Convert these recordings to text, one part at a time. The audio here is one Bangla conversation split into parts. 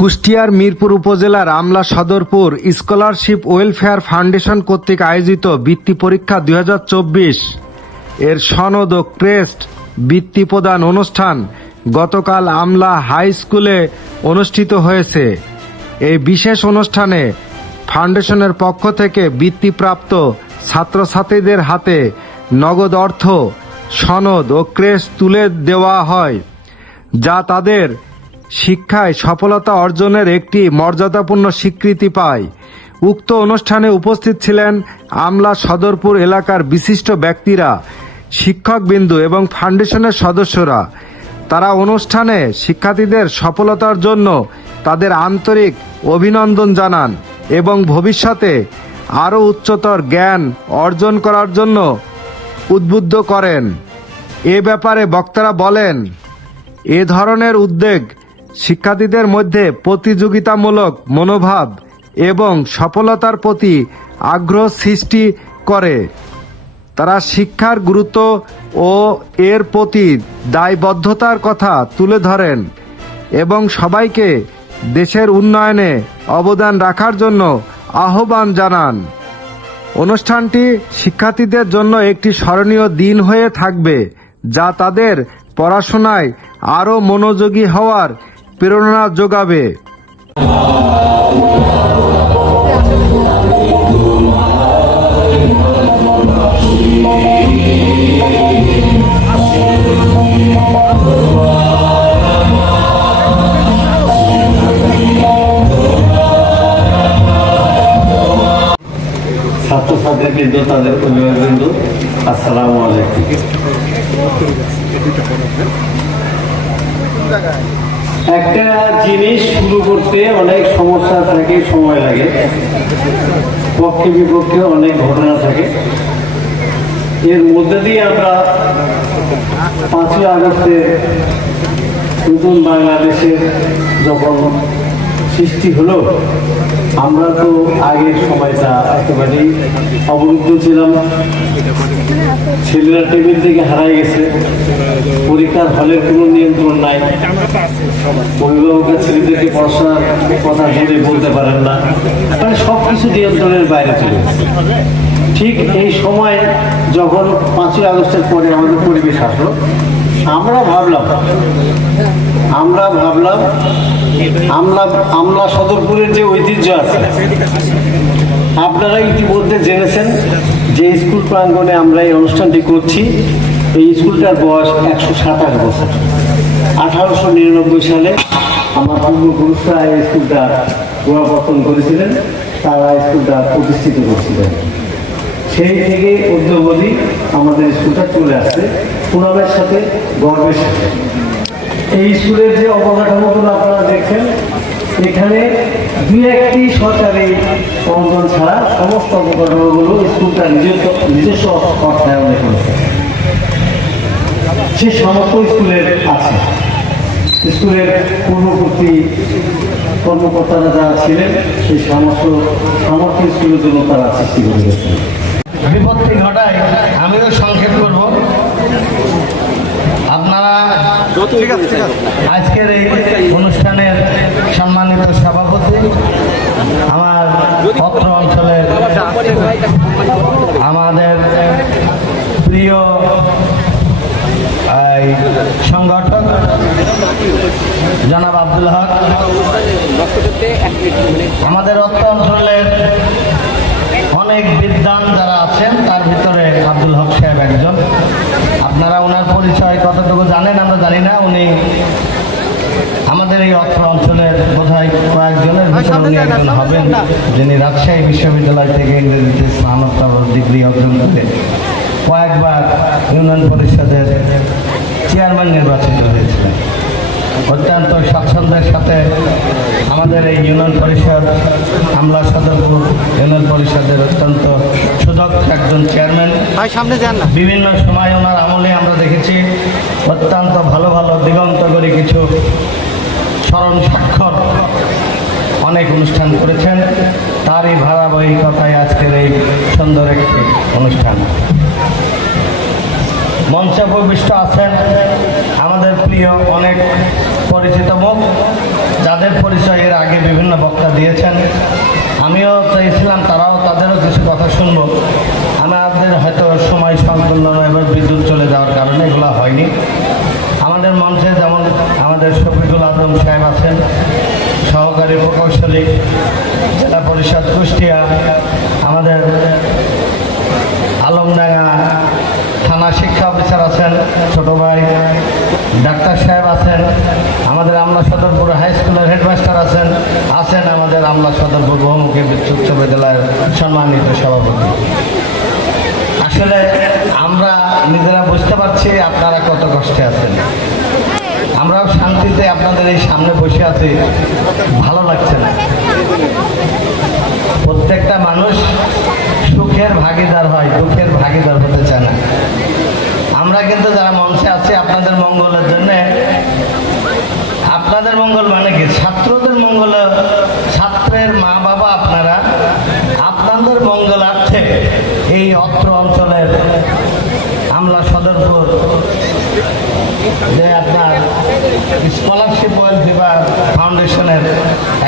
কুষ্টিয়ার মিরপুর উপজেলার আমলা সদরপুর স্কলারশিপ ওয়েলফেয়ার ফাউন্ডেশন কর্তৃক আয়োজিত বৃত্তি পরীক্ষা দু হাজার চব্বিশ। এর সনদ ও ক্রেস্ট বৃত্তি প্রদান অনুষ্ঠান গতকাল আমলা হাই স্কুলে অনুষ্ঠিত হয়েছে। এই বিশেষ অনুষ্ঠানে ফাউন্ডেশনের পক্ষ থেকে বৃত্তিপ্রাপ্ত ছাত্রছাত্রীদের হাতে নগদ অর্থ, সনদ ও ক্রেস্ট তুলে দেওয়া হয়, যা তাদের শিক্ষায় সফলতা অর্জনের একটি মর্যাদাপূর্ণ স্বীকৃতি পায়। উক্ত অনুষ্ঠানে উপস্থিত ছিলেন আমলা সদরপুর এলাকার বিশিষ্ট ব্যক্তিরা, শিক্ষকবিন্দু এবং ফাউন্ডেশনের সদস্যরা। তারা অনুষ্ঠানে শিক্ষার্থীদের সফলতার জন্য তাদের আন্তরিক অভিনন্দন জানান এবং ভবিষ্যতে আরও উচ্চতর জ্ঞান অর্জন করার জন্য উদ্বুদ্ধ করেন। এ ব্যাপারে বক্তারা বলেন, এ ধরনের উদ্যোগ শিক্ষার্থীদের মধ্যে প্রতিযোগিতামূলক মনোভাব এবং সফলতার প্রতি আগ্রহ সৃষ্টি করে। তারা শিক্ষার গুরুত্ব ও এর প্রতি দায়বদ্ধতার কথা তুলে ধরেন এবং সবাইকে দেশের উন্নয়নে অবদান রাখার জন্য আহ্বান জানান। অনুষ্ঠানটি শিক্ষার্থীদের জন্য একটি স্মরণীয় দিন হয়ে থাকবে, যা তাদের পড়াশোনায় আরও মনোযোগী হওয়ার প্রেরণা যোগাবে। ছাত্রছাত্রীবৃন্দ আসসালামু আলাইকুম। একটা জিনিস শুরু করতে অনেক সমস্যা থাকে, সময় লাগে। পক্ষে বিপক্ষে অনেক ঘটনা থাকে। এর মধ্যে দিয়ে আমরা পাঁচই আগস্টে নতুন বাংলাদেশের যখন সৃষ্টি হলো, আমরা তো আগের সময়টা একেবারেই অবরুদ্ধ ছিলাম। ছেলেরা টেবিল থেকে হারাই গেছে। পরীক্ষার হলের কোনো নিয়ন্ত্রণ নাই। অভিভাবকের ছেলেদেরকে পড়াশোনার কথা জোরে বলতে পারেন না। মানে সব কিছু নিয়ন্ত্রণের বাইরে চলে ঠিক এই সময় যখন পাঁচই আগস্টের পরে আমাদের পরিবেশ আসলো, আমরা ভাবলাম আমরা ভাবলাম আমলা আমলা সদরপুরের যে ঐতিহ্য আছে, আপনারা ইতিমধ্যে জেনেছেন যে স্কুল প্রাঙ্গণে আমরা এই অনুষ্ঠানটি করছি, এই স্কুলটার বয়স একশো সাতাশ বছর। আঠারোশো নিরানব্বই সালে আমার পূর্বপুরুষরা এই স্কুলটা গোড়াপত্তন করেছিলেন, তারা স্কুলটা প্রতিষ্ঠিত করছিলেন। সেই থেকে অদ্যবধি আমাদের স্কুলটা চলে আসছে, পুনমের সাথে গর্বের সাথে। এই স্কুলের যে অবকাঠামোগুলো আপনারা দেখছেন এখানে দুই একটি সরকারি অনুদান ছাড়া সমস্ত অবকাঠামোগুলো স্কুলটা নিজস্ব নিজস্ব অর্থায়নে করেছে। সে সমস্ত স্কুলের আছে। স্কুলের পূর্ববর্তী কর্মকর্তারা যারা ছিলেন সেই সমস্ত সমস্ত স্কুলের জন্য তারা সৃষ্টি করে গেছেন বিপত্তি ঘটায় আমিও সংক্ষেপ করব। আপনারা আজকের এই অনুষ্ঠানের সম্মানিত সভাপতি, আমার অত্র অঞ্চলের আমাদের প্রিয় সংগঠক জনাব আব্দুল হক। আমাদের অত্র অঞ্চলের অনেক বিদ্বান যারা আছেন, তার ভিতরে আব্দুল হক সাহেব একজন। আপনারা ওনার পরিচয় কতটুকু জানেন আমরা জানি না, উনি আমাদের এই অত্র অঞ্চলের বোধহয় কয়েকজনের ভিতরে একজন হবেন যিনি রাজশাহী বিশ্ববিদ্যালয় থেকে ইংরেজিতে স্নাতক ডিগ্রি অর্জন করে কয়েকবার ইউনিয়ন পরিষদের চেয়ারম্যান নির্বাচিত হয়েছিলেন। অত্যন্ত স্বাচ্ছন্দ্যের সাথে আমাদের এই ইউনিয়ন পরিষদ আমলা সদরপুর ইউনিয়ন পরিষদের অত্যন্ত সুদক্ষ একজন চেয়ারম্যান। সামনে যান না। বিভিন্ন সময় ওনার আমলে আমরা দেখেছি অত্যন্ত ভালো ভালো দিগন্ত করে কিছু স্মরণ স্বাক্ষর। অনেক অনুষ্ঠান করেছেন। তারই ধারাবাহিকতায় আজকের এই সুন্দর একটি অনুষ্ঠান। মঞ্চে উপবিষ্ট আছেন আমাদের প্রিয় অনেক পরিচিত মুখ, যাদের পরিচয় এর আগে বিভিন্ন বক্তা দিয়েছেন। আমিও চাইছিলাম তারাও তাদেরও কিছু কথা শুনব। আমাদের হয়তো সময় সংকলন এবার বিদ্যুৎ চলে যাওয়ার কারণে এগুলো হয়নি। মঞ্চে যেমন আমাদের শফিকুল আজম সাহেব আছেন, সহকারী প্রকৌশলী, জেলা পরিষদ কুষ্টিয়া, আমাদের আলমডাঙ্গা থানা শিক্ষা অফিসার আছেন, ছোট ভাই ডাক্তার সাহেব আছেন, আমাদের আমলা সদরপুর হাই স্কুলের হেডমাস্টার আছেন আছেন আমাদের আমলা সদরপুর বহুমুখী উচ্চ বিদ্যালয়ের সম্মানিত সভাপতি। আসলে আমরা নিজেরা বুঝতে পারছি আপনারা কত কষ্টে আছেন। আমরাও শান্তিতে আপনাদের এই সামনে বসে আছি। ভালো লাগছে না। প্রত্যেকটা মানুষ সুখের ভাগিদার হয়, দুঃখের ভাগিদার হতে চায় না। আমরা কিন্তু যারা মঞ্চে আছি, আপনাদের মঙ্গলের জন্য, আপনাদের মঙ্গল মানে কি? ছাত্রদের মঙ্গল, ছাত্রের মা বাবা আপনারা, আপনাদের মঙ্গলার্থে এই অত্র অঞ্চলের আমলা সদরপুর, যে আপনার স্কলারশিপ ওয়েলফেয়ার ফাউন্ডেশনের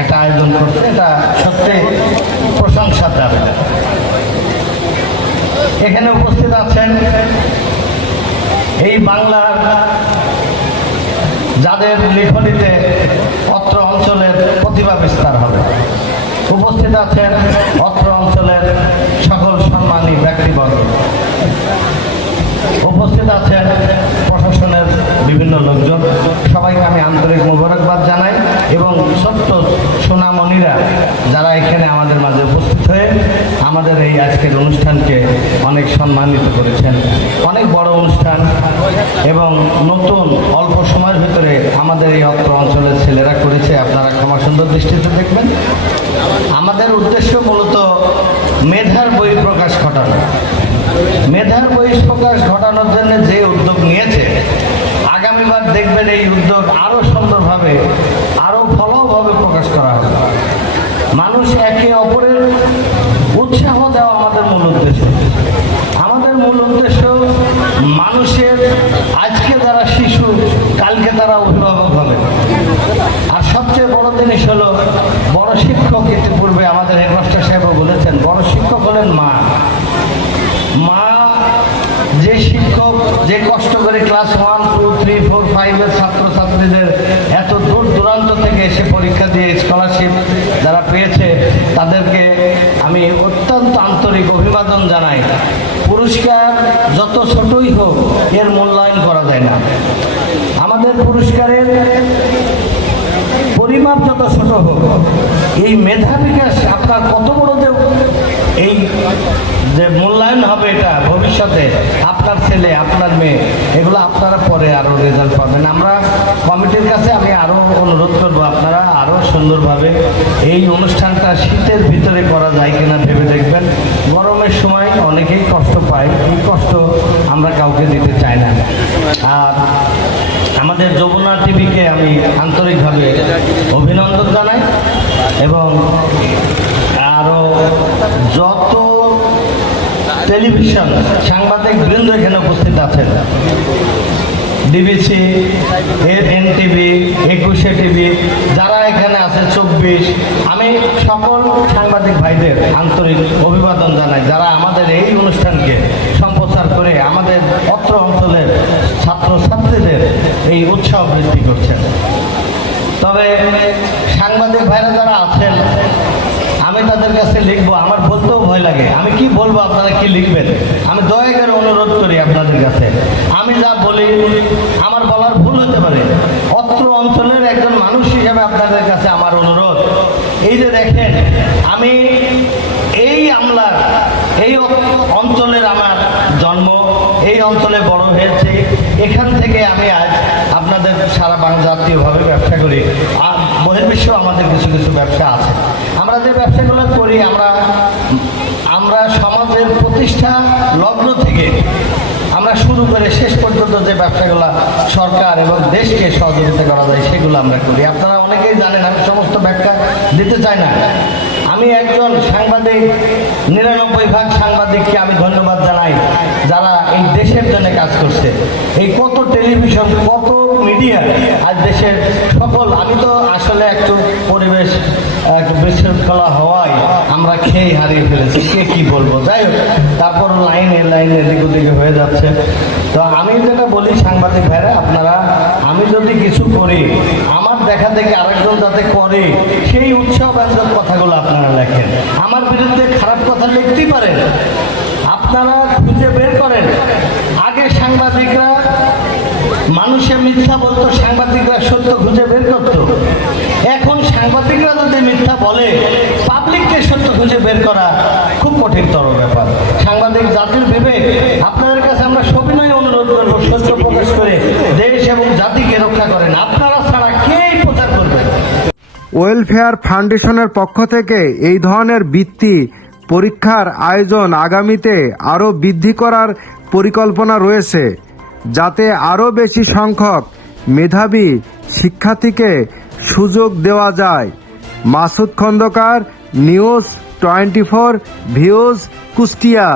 একটা আয়োজন করছে। এটা সত্যি প্রশংসার দাবি। এখানে উপস্থিত আছেন এই বাংলার যাদের লিখনিতে অত্র অঞ্চলের প্রতিভা বিস্তার হবে। উপস্থিত আছেন অত্র অঞ্চলের সকল সম্মানী ব্যক্তিবর্গ। উপস্থিত আছেন প্রশাসনের বিভিন্ন লোকজন। সবাইকে আমি আন্তরিক মোবারকবাদ জানাই এবং ছোট্ট সোনামণিরা যারা এখানে আমাদের মাঝে উপস্থিত হয়ে আমাদের এই আজকের অনুষ্ঠানকে অনেক সম্মানিত করেছেন। অনেক বড় অনুষ্ঠান এবং নতুন অল্প সময়ের ভিতরে আমাদের এই অত্র অঞ্চলের ছেলেরা করেছে। আপনারা ক্ষমা সুন্দর দৃষ্টিতে দেখবেন। আমাদের উদ্দেশ্য মূলত মেধার বই প্রকাশ ঘটানো। মেধার বহিষ্প্রকাশ ঘটানোর জন্য যে উদ্যোগ নিয়েছে, আগামীবার দেখবেন এই উদ্যোগ আরও সুন্দরভাবে, আরও ফলভাবে প্রকাশ করা হবে। মানুষ একে অপরের উৎসাহ দেওয়া আমাদের মূল উদ্দেশ্য। আমাদের মূল উদ্দেশ্য মানুষের, আজকে যারা শিশু, কালকে তারা অভিভাবক হবে। আর সবচেয়ে বড় জিনিস হলো, বড় শিক্ষক ইতিপূর্বে আমাদের হেডমাস্টার সাহেবও বলেছেন, বড় শিক্ষক হলেন মা। শিক্ষক, যে কষ্ট করে class one, two, three, four ফাইভের ছাত্রছাত্রীদের এত দূর দূরান্ত থেকে এসে পরীক্ষা দিয়ে স্কলারশিপ যারা পেয়েছে, তাদেরকে আমি অত্যন্ত আন্তরিক অভিবাদন জানাই। পুরস্কার যত ছোটই হোক, এর মূল্যায়ন করা যায় না। আমাদের পুরস্কারের পরিমাপ যত ছোট হোক, এই মেধা বিকাশ আপনার কত বড় যে এই যে মূল্যায়ন হবে এটা ভবিষ্যতে আপনার ছেলে, আপনার মেয়ে, এগুলো আপনারা পরে আরও রেজাল্ট পাবেন। আমরা কমিটির কাছে আমি আরও অনুরোধ করব, আপনারা আরও সুন্দরভাবে এই অনুষ্ঠানটা শীতের ভিতরে করা যায় কিনা ভেবে দেখবেন। গরমের সময় অনেকেই কষ্ট পায়, এই কষ্ট আমরা কাউকে দিতে চাই না। আর আমাদের যমুনা টিভিকে আমি আন্তরিকভাবে অভিনন্দন জানাই এবং আরও যত টেলিভিশন সাংবাদিক বৃন্দ এখানে উপস্থিত আছেন, DBC N TV, Ekushey TV, যারা এখানে আছে চব্বিশ, আমি সকল সাংবাদিক ভাইদের আন্তরিক অভিবাদন জানাই। যারা আমাদের এই অনুষ্ঠানকে সম্প্রচার করে আমাদের অত্র অঞ্চলের উৎসাহ বৃদ্ধি করছেন তবে সাংবাদিক ভাইরা যারা আছেন, আমি তাদের কাছে লিখব, আমার বলতেও ভয় লাগে। আমি কি বলব, আপনারা কি লিখবেন? আমি দয়া করে অনুরোধ করি আপনাদের কাছে। আমি যা বলি, আমার বলার ভুল হতে পারে। অত্র অঞ্চলের একজন মানুষ হিসেবে আপনাদের কাছে আমার অনুরোধ। এই যে দেখেন, আমি এই আমলার, এই অঞ্চলের আমার জন্ম, এই অঞ্চলে বড় হয়েছে। এখান থেকে আমি আজ আপনাদের সারা বাংলা জাতীয়ভাবে ব্যবসা করি। আর বহির্বিশ্ব আমাদের কিছু কিছু ব্যবসা আছে। আমরা যে ব্যবসাগুলো করি, আমরা আমরা সমাজের প্রতিষ্ঠা লগ্ন থেকে আমরা শুরু করে শেষ পর্যন্ত যে ব্যবসাগুলো সরকার এবং দেশকে সহযোগিতা করা যায়, সেগুলো আমরা করি। আপনারা অনেকেই জানেন, আমি সমস্ত ব্যাখ্যা দিতে চাই না। আমি একজন সাংবাদিক, নিরানব্বই ভাগ সাংবাদিককে আমি ধন্যবাদ জানাই। যারা এই দেশের জন্য কাজ করছে। এই কত টেলিভিশন, কত মিডিয়া আজ দেশের সকল আমি তো আসলে একটু পরিবেশ বিশৃঙ্খলা হওয়ায় আমরা খেয়ে হারিয়ে ফেলেছি। কে কি বলব? যাই হোক, তারপর লাইন লাইন এদিক ওদিকে হয়ে যাচ্ছে। তো আমি যেটা বলি সাংবাদিক ভাইরা, আপনারা, আমি যদি কিছু করি, আমার দেখা দেখে আরেকজন যাতে করে, সেই উৎসাহ ব্যঞ্জক কথাগুলো আপনারা লেখেন। আমার বিরুদ্ধে খারাপ কথা লিখতেই পারেন। আপনারা খুঁজে বের সাংবাদিকরা মানুষে মিথ্যা বলতো, সাংবাদিকরা সত্য খুঁজে বের করতো। এখন সাংবাদিকরা যদি মিথ্যা বলে পাবলিককে সত্য খুঁজে বের করা খুব কঠিনতর ব্যাপার। সাংবাদিক জাতির বিবেক আপনাদের কাছে আমরা সবিনয় অনুরোধ করব, সত্য প্রকাশ করে দেশ এবং জাতিকে রক্ষা করেন। আপনারা ছাড়া কে প্রচার করবেন ওয়েলফেয়ার ফাউন্ডেশনের পক্ষ থেকে এই ধরনের বৃত্তি পরীক্ষার আয়োজন আগামীতে আরও বৃদ্ধি করার পরিকল্পনা রয়েছে যাতে আরও বেশি সংখ্যক মেধাবী শিক্ষার্থীকে সুযোগ দেওয়া যায়। Masud Khandakar, news twenty four, views Kushtia.